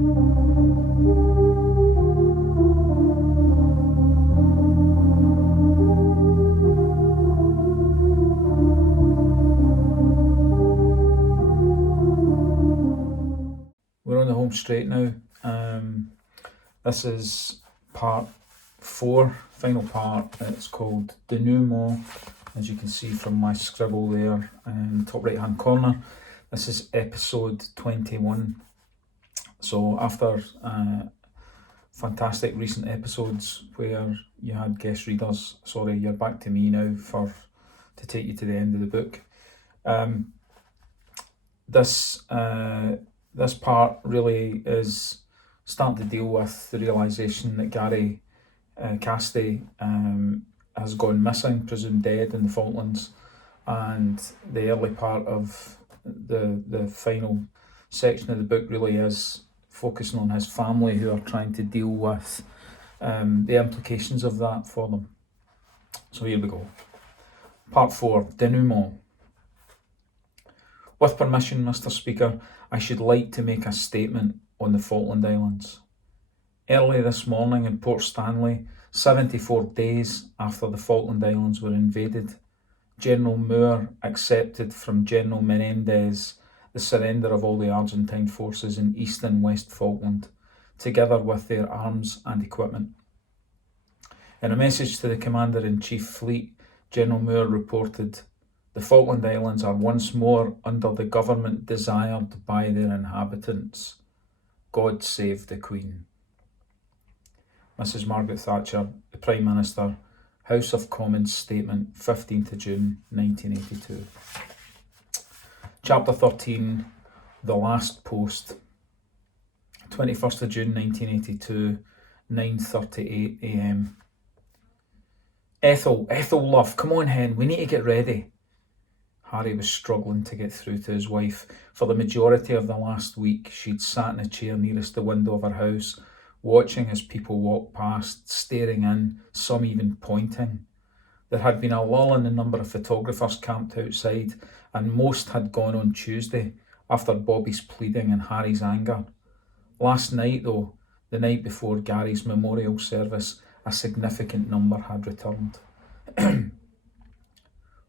We're on the home straight now. This is part 4, final part. It's called Denouement, as you can see from my scribble there in the top right hand corner. This is episode 21. So after fantastic recent episodes where you had guest readers, sorry, you're back to me now to take you to the end of the book. This part really is starting to deal with the realisation that Gary Cassidy has gone missing, presumed dead in the Falklands, and the early part of the final section of the book really is focusing on his family, who are trying to deal with the implications of that for them. So here we go. Part 4, Denouement. With permission, Mr. Speaker, I should like to make a statement on the Falkland Islands. Early this morning in Port Stanley, 74 days after the Falkland Islands were invaded, General Moore accepted from General Menendez the surrender of all the Argentine forces in East and West Falkland, together with their arms and equipment. In a message to the Commander-in-Chief Fleet, General Moore reported, "The Falkland Islands are once more under the government desired by their inhabitants. God save the Queen." Mrs. Margaret Thatcher, the Prime Minister, House of Commons Statement, 15th of June 1982. Chapter 13, The Last Post, 21st of June 1982, 9:38 a.m. Ethel, love, come on hen, we need to get ready. Harry was struggling to get through to his wife. For the majority of the last week, she'd sat in a chair nearest the window of her house, watching as people walked past, staring in, some even pointing. There had been a lull in the number of photographers camped outside, and most had gone on Tuesday, after Bobby's pleading and Harry's anger. Last night, though, the night before Gary's memorial service, a significant number had returned.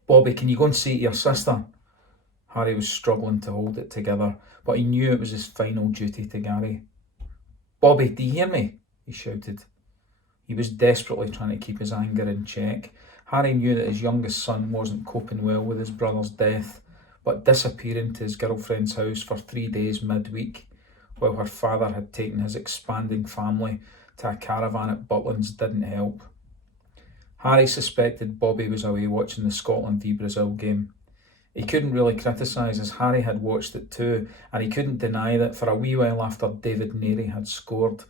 Bobby, can you go and see to your sister? Harry was struggling to hold it together, but he knew it was his final duty to Gary. Bobby, do you hear me? He shouted. He was desperately trying to keep his anger in check. Harry knew that his youngest son wasn't coping well with his brother's death, but disappearing to his girlfriend's house for 3 days midweek, while her father had taken his expanding family to a caravan at Butlins, didn't help. Harry suspected Bobby was away watching the Scotland v Brazil game. He couldn't really criticise, as Harry had watched it too, and he couldn't deny that for a wee while after David Neary had scored,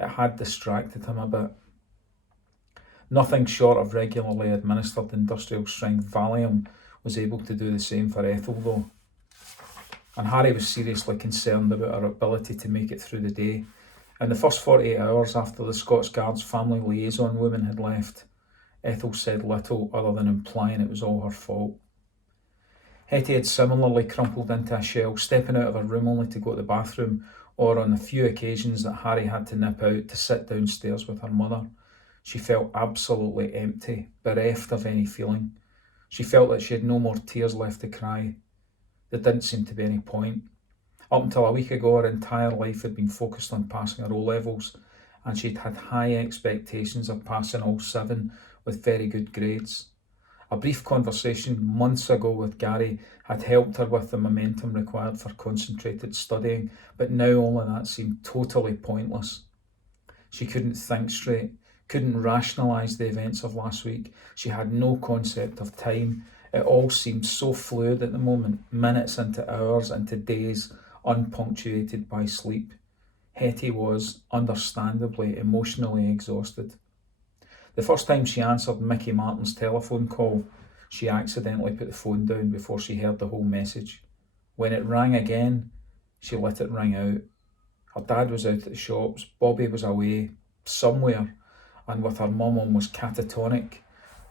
it had distracted him a bit. Nothing short of regularly administered industrial strength Valium was able to do the same for Ethel, though. And Harry was seriously concerned about her ability to make it through the day. In the first 48 hours after the Scots Guards family liaison woman had left, Ethel said little other than implying it was all her fault. Hetty had similarly crumpled into a shell, stepping out of her room only to go to the bathroom, or on the few occasions that Harry had to nip out to sit downstairs with her mother. She felt absolutely empty, bereft of any feeling. She felt that she had no more tears left to cry. There didn't seem to be any point. Up until a week ago, her entire life had been focused on passing her O-levels, and she'd had high expectations of passing all 7 with very good grades. A brief conversation months ago with Gary had helped her with the momentum required for concentrated studying, but now all of that seemed totally pointless. She couldn't think straight, couldn't rationalise the events of last week. She had no concept of time. It all seemed so fluid at the moment, minutes into hours, into days, unpunctuated by sleep. Hetty was, understandably, emotionally exhausted. The first time she answered Mickey Martin's telephone call, she accidentally put the phone down before she heard the whole message. When it rang again, she let it ring out. Her dad was out at the shops, Bobby was away, somewhere, and with her mum almost catatonic,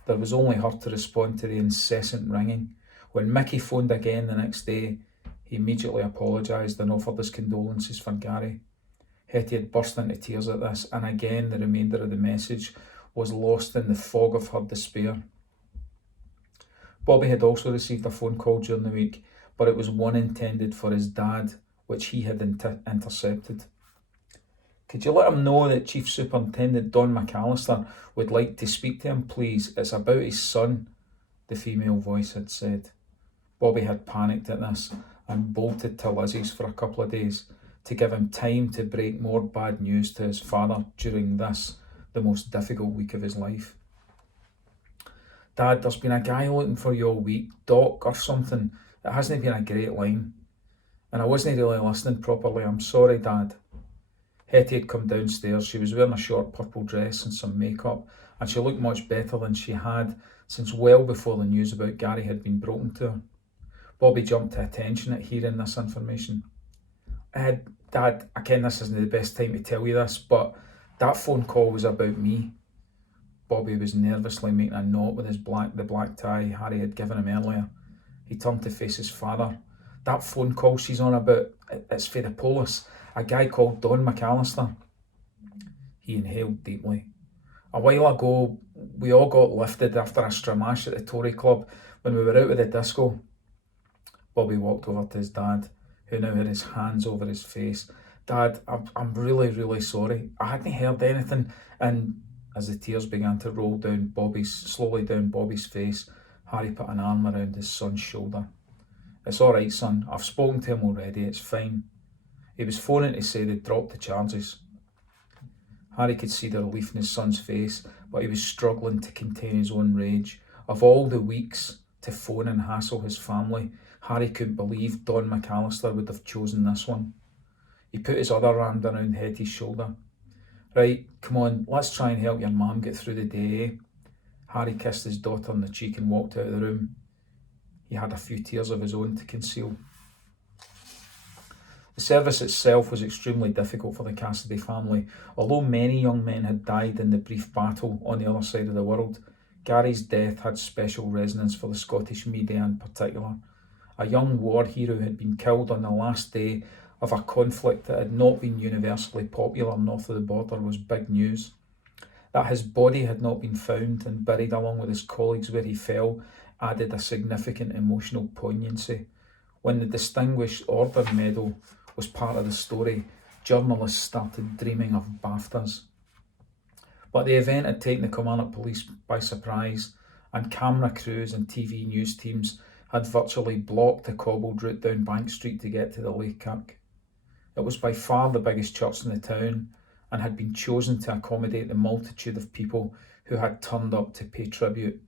there was only her to respond to the incessant ringing. When Mickey phoned again the next day, he immediately apologised and offered his condolences for Gary. Hetty had burst into tears at this, and again the remainder of the message was lost in the fog of her despair. Bobby had also received a phone call during the week, but it was one intended for his dad, which he had intercepted. "Could you let him know that Chief Superintendent Don McAllister would like to speak to him, please? It's about his son," the female voice had said. Bobby had panicked at this and bolted to Lizzie's for a couple of days to give him time to break more bad news to his father during this, the most difficult week of his life. "Dad, there's been a guy looking for you all week, Doc or something. It hasn't been a great line. And I wasn't really listening properly. I'm sorry, Dad." Hetty had come downstairs. She was wearing a short purple dress and some makeup, and she looked much better than she had since well before the news about Gary had been broken to her. Bobby jumped to attention at hearing this information. "Dad, I ken this isn't the best time to tell you this, but that phone call was about me." Bobby was nervously making a knot with the black tie Harry had given him earlier. He turned to face his father. "That phone call she's on about, it's for the police. A guy called Don McAllister." He inhaled deeply. "A while ago, we all got lifted after a stramash at the Tory club when we were out with the disco." Bobby walked over to his dad, who now had his hands over his face. "Dad, I'm really, really sorry. I hadn't heard anything." And as the tears began to roll slowly down Bobby's face, Harry put an arm around his son's shoulder. "It's all right, son. I've spoken to him already. It's fine." He was phoning to say they'd dropped the charges. Harry could see the relief in his son's face, but he was struggling to contain his own rage. Of all the weeks to phone and hassle his family, Harry couldn't believe Don McAllister would have chosen this one. He put his other hand around Hetty's shoulder. "Right, come on, let's try and help your mum get through the day, eh?" Harry kissed his daughter on the cheek and walked out of the room. He had a few tears of his own to conceal. The service itself was extremely difficult for the Cassidy family. Although many young men had died in the brief battle on the other side of the world, Gary's death had special resonance for the Scottish media in particular. A young war hero had been killed on the last day of a conflict that had not been universally popular north of the border was big news. That his body had not been found and buried along with his colleagues where he fell added a significant emotional poignancy. When the Distinguished Order Medal was part of the story, journalists started dreaming of BAFTAs. But the event had taken the Kilmarnock police by surprise, and camera crews and TV news teams had virtually blocked the cobbled route down Bank Street to get to the Lake Kirk. It was by far the biggest church in the town and had been chosen to accommodate the multitude of people who had turned up to pay tribute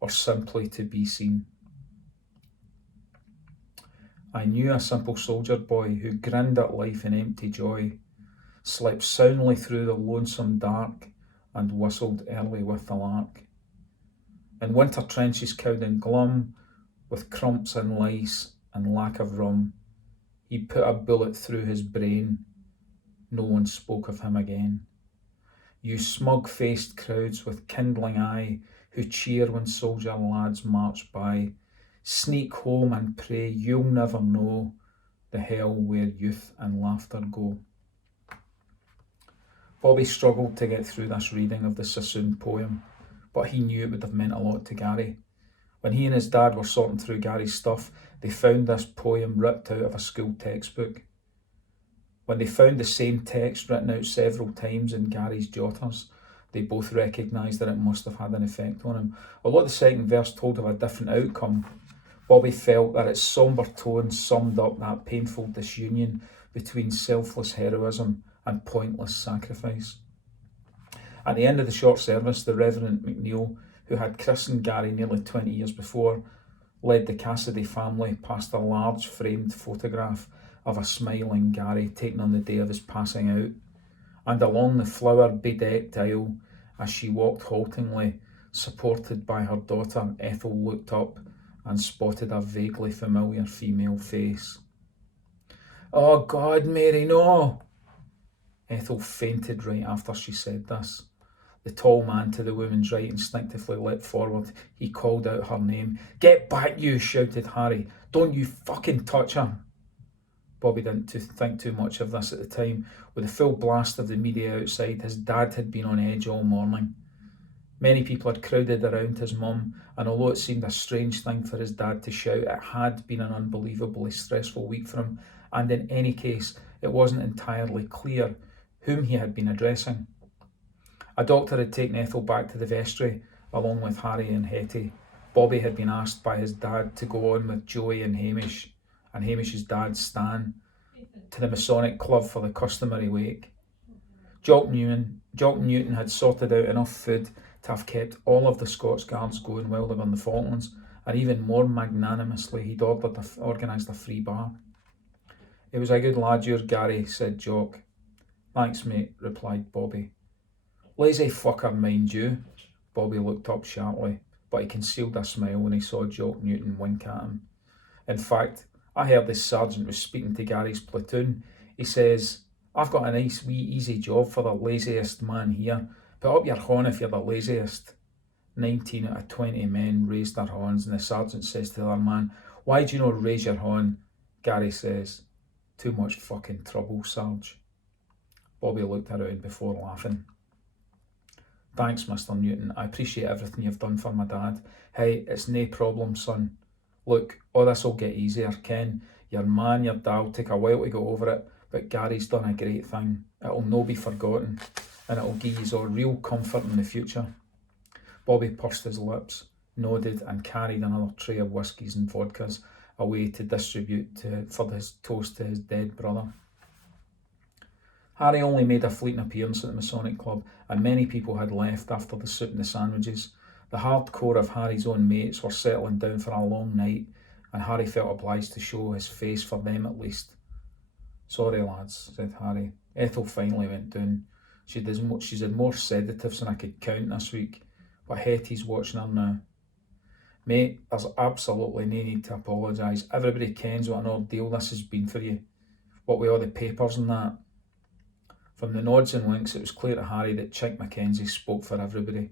or simply to be seen. I knew a simple soldier boy who grinned at life in empty joy, slept soundly through the lonesome dark, and whistled early with the lark. In winter trenches cowed and glum, with crumps and lice and lack of rum, he put a bullet through his brain. No one spoke of him again. You smug-faced crowds with kindling eye, who cheer when soldier lads march by, sneak home and pray you'll never know the hell where youth and laughter go. Bobby struggled to get through this reading of the Sassoon poem, but he knew it would have meant a lot to Gary. When he and his dad were sorting through Gary's stuff, they found this poem ripped out of a school textbook. When they found the same text written out several times in Gary's jotters, they both recognised that it must have had an effect on him. Although the second verse told of a different outcome, Bobby felt that its sombre tone summed up that painful disunion between selfless heroism and pointless sacrifice. At the end of the short service, the Reverend McNeill, who had christened Gary nearly 20 years before, led the Cassidy family past a large framed photograph of a smiling Gary taken on the day of his passing out, and along the flower-bedecked aisle as she walked haltingly, supported by her daughter, Ethel looked up and spotted a vaguely familiar female face. "Oh God, Mary, no!" Ethel fainted right after she said this. The tall man to the woman's right instinctively leapt forward. He called out her name. "Get back, you!" shouted Harry. "Don't you fucking touch her!" Bobby didn't think too much of this at the time. With the full blast of the media outside, his dad had been on edge all morning. Many people had crowded around his mum, and although it seemed a strange thing for his dad to shout, it had been an unbelievably stressful week for him, and in any case, it wasn't entirely clear whom he had been addressing. A doctor had taken Ethel back to the vestry, along with Harry and Hetty. Bobby had been asked by his dad to go on with Joey and Hamish, and Hamish's dad, Stan, to the Masonic Club for the customary wake. Jock Newton had sorted out enough food to have kept all of the Scots Guards going while they were in the Falklands, and even more magnanimously he'd organised a free bar. "It was a good lad, your Gary," said Jock. "Thanks, mate," replied Bobby. "Lazy fucker, mind you." Bobby looked up sharply, but he concealed a smile when he saw Jock Newton wink at him. "In fact, I heard this sergeant was speaking to Gary's platoon. He says, 'I've got a nice wee easy job for the laziest man here. Put up your horn if you're the laziest.' 19 out of 20 men raised their horns, and the sergeant says to their man, 'Why do you not raise your horn?' Gary says, 'Too much fucking trouble, Sarge.'" Bobby looked around before laughing. "Thanks, Mr. Newton. I appreciate everything you've done for my dad. Hey, it's nae problem, son. Look, all this'll get easier, Ken. Your man, your dad'll take a while to go over it, but Gary's done a great thing. It'll no be forgotten, and it'll give yous all real comfort in the future." Bobby pursed his lips, nodded, and carried another tray of whiskies and vodkas away to distribute for his toast to his dead brother. Harry only made a fleeting appearance at the Masonic Club, and many people had left after the soup and the sandwiches. The hardcore of Harry's own mates were settling down for a long night, and Harry felt obliged to show his face for them at least. "Sorry, lads," said Harry. "Ethel finally went down. She's had more sedatives than I could count this week, but Hetty's watching her now." "Mate, there's absolutely no need to apologise. Everybody kens what an ordeal this has been for you. What with all the papers and that." From the nods and winks, it was clear to Harry that Chick Mackenzie spoke for everybody.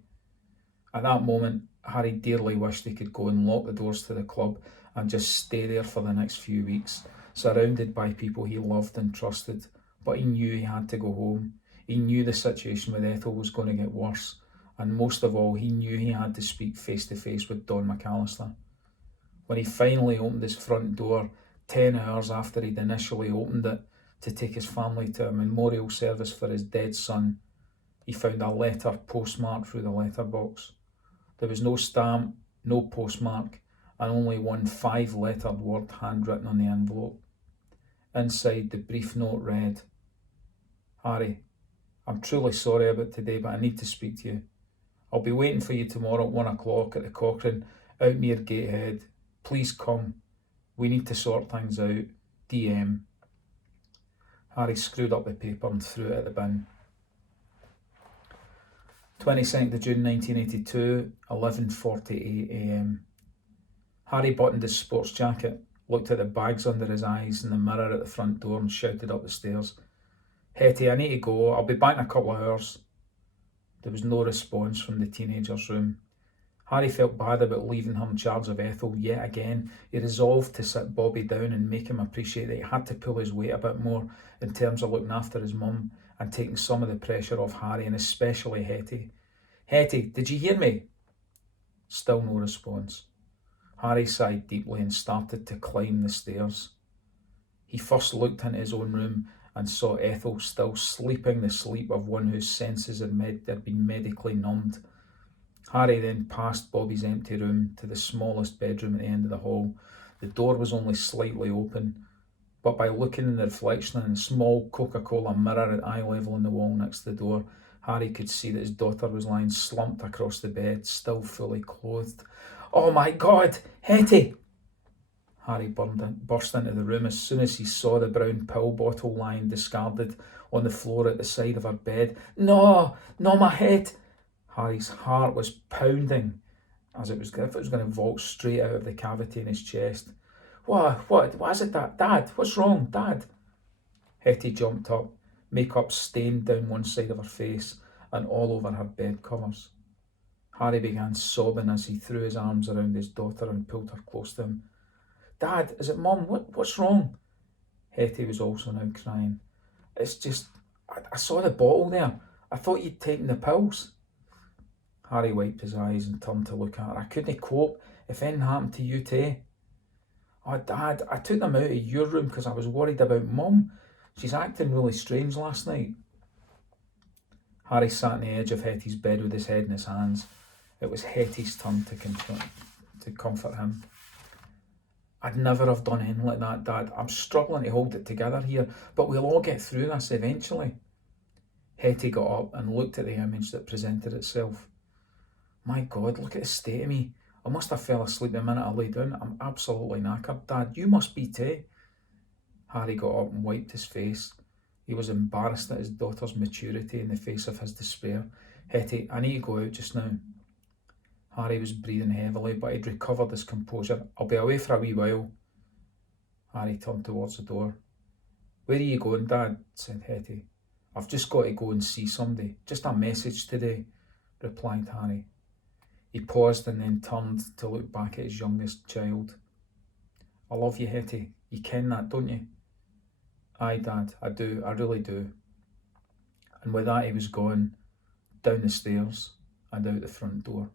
At that moment, Harry dearly wished he could go and lock the doors to the club and just stay there for the next few weeks, surrounded by people he loved and trusted, but he knew he had to go home. He knew the situation with Ethel was going to get worse, and most of all, he knew he had to speak face to face with Don McAllister. When he finally opened his front door, 10 hours after he'd initially opened it to take his family to a memorial service for his dead son, he found a letter postmarked through the letterbox. There was no stamp, no postmark, and only one 5-lettered word handwritten on the envelope. Inside, the brief note read, "Harry, I'm truly sorry about today, but I need to speak to you. I'll be waiting for you tomorrow at 1 o'clock at the Cochrane, out near Gatehead. Please come. We need to sort things out. DM." Harry screwed up the paper and threw it at the bin. 22nd of June 1982, 11:48 a.m. Harry buttoned his sports jacket, looked at the bags under his eyes and the mirror at the front door, and shouted up the stairs, "Hetty, I need to go. I'll be back in a couple of hours." There was no response from the teenager's room. Harry felt bad about leaving her in charge of Ethel yet again. He resolved to sit Bobby down and make him appreciate that he had to pull his weight a bit more in terms of looking after his mum and taking some of the pressure off Harry, and especially Hetty. "Hetty, did you hear me?" Still no response. Harry sighed deeply and started to climb the stairs. He first looked into his own room and saw Ethel still sleeping the sleep of one whose senses had been medically numbed. Harry then passed Bobby's empty room to the smallest bedroom at the end of the hall. The door was only slightly open, but by looking in the reflection in a small Coca-Cola mirror at eye level on the wall next to the door, Harry could see that his daughter was lying slumped across the bed, still fully clothed. "Oh my God, Hetty!" Harry burst into the room as soon as he saw the brown pill bottle lying discarded on the floor at the side of her bed. "No, not my head!" Harry's heart was pounding as if it was going to vault straight out of the cavity in his chest. What is it, Dad? What's wrong, Dad?" Hetty jumped up, makeup stained down one side of her face and all over her bed covers. Harry began sobbing as he threw his arms around his daughter and pulled her close to him. "Dad, is it Mum? What's wrong?" Hetty was also now crying. It's just, I saw the bottle there. I thought you'd taken the pills. Harry wiped his eyes and turned to look at her. I couldn't cope if anything happened to you too. Oh, Dad, I took them out of your room because I was worried about Mum. She's acting really strange last night. Harry sat on the edge of Hetty's bed with his head in his hands. It was Hetty's turn to comfort him. I'd never have done anything like that, Dad. I'm struggling to hold it together here, but we'll all get through this eventually. Hetty got up and looked at the image that presented itself. My God, look at the state of me. I must have fell asleep the minute I lay down. I'm absolutely knackered. Dad, you must be too. Harry got up and wiped his face. He was embarrassed at his daughter's maturity in the face of his despair. Hetty, I need to go out just now. Harry was breathing heavily, but he'd recovered his composure. I'll be away for a wee while. Harry turned towards the door. Where are you going, Dad? Said Hetty. I've just got to go and see somebody. Just a message today, replied Harry. He paused and then turned to look back at his youngest child. I love you, Hetty. You ken that, don't you? Aye, Dad, I do. I really do. And with that he was gone, down the stairs and out the front door.